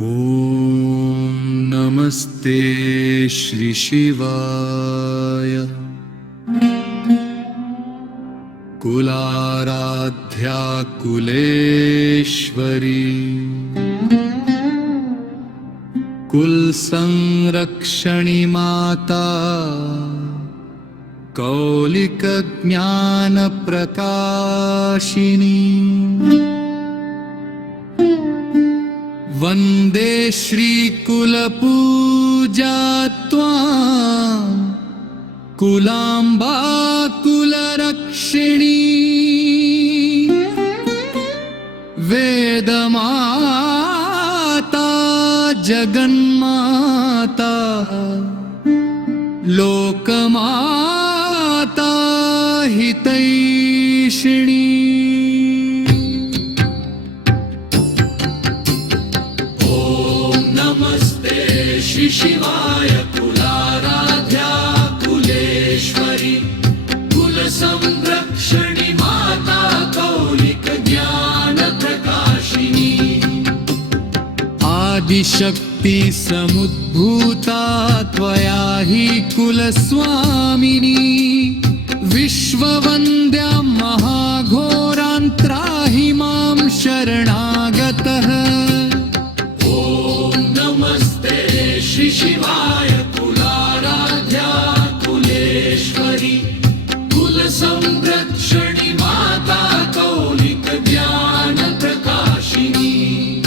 ॐ नमस्ते श्री शिवाय। कुलाराध्या कुलेश्वरी, कुलसंरक्षणी माता, कौलिक ज्ञान प्रकाशिनी। वन्दे श्रीकुलपूजा त्वां, कुलाम्बा कुलरक्षिणी। वेदमाता जगन्माता, लोकमाता हितैषिणी। श्री शिवाय कुलाराध्या कुलेश्वरी, कुलसंरक्षणी माता, कौलिक ज्ञान प्रकाशिनी। आदिशक्ति समुद्भूता त्वया हि कुलस्वामिनी। विश्ववन्द्या महाघोरान्त्राहि मां शरणागतः। श्री शिवाय कुलाराध्या कुलेश्वरी, कुलसंरक्षणी माता, कौलिक ज्ञान प्रकाशिनी।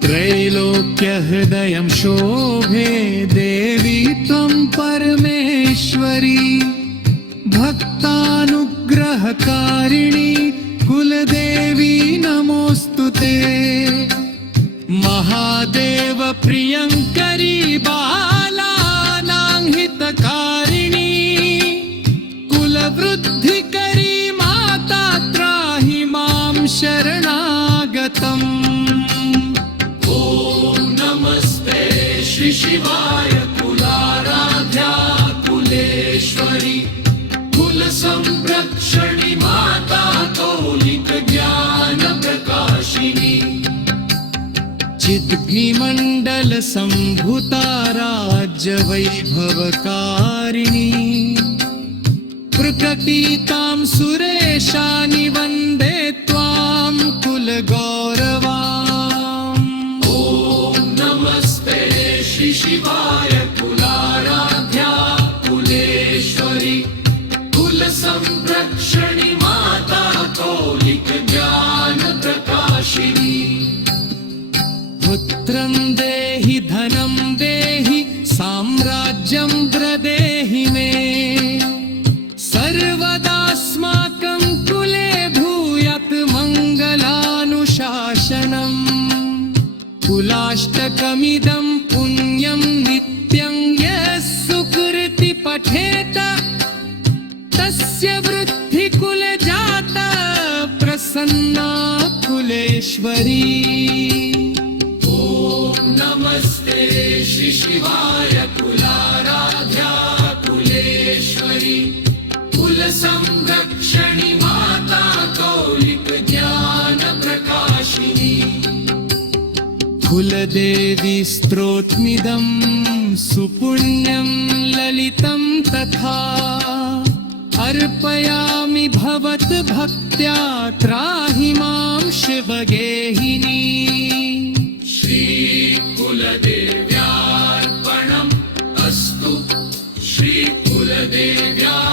त्रैलोक्य हृदयं शोभे देवी त्वं परमेश्वरी। भक्तानुग्रहकारिणी कुलदेवी नमोस्तुते। महादेव प्रियंकरी बालानां हितकारिणी। कुलवृद्धिकरी माता, त्राहि मां शरणागतम्। ॐ नमस्ते श्री शिवाय कुलाराध्या कुलेश्वरी, कुलसंरक्षणी माता, कौलिक ज्ञान प्रकाशिनी। चिद्घ्निमण्डल सम्भूता राज्य वैभवकारिणी। प्रकटितां सुरेशानि वन्दे त्वां कुलगौरवाम्। ॐ नमस्ते श्री शिवाय कुलाराध्या कुलेश्वरी, कुलसंरक्षणी माता, कौलिक ज्ञान प्रकाशिनी। पुत्रं देहि धनं देहि, साम्राज्यं प्रदेहि मे। सर्वदास्माकं कुले भूयात् मङ्गलानुशासनम्। कुलाष्टकमिदं पुण्यं नित्यं यः सुकृति पठेत, तस्य वृद्धिकुले जाता प्रसन्ना कुलेश्वरी। नमस्ते श्री शिवाय कुलाराध्या कुलेश्वरी, कुलसंरक्षणी माता, कौलिक ज्ञान प्रकाशिनी। कुलदेवी स्तोत्रमिदं सुपुण्यं ललितं तथा। अर्पयामि भवत् भक्त्या, त्राहि मां शिवगेहिनी। श्रीकुलदेव्यार्पणम् अस्तु, श्रीकुलदेव्या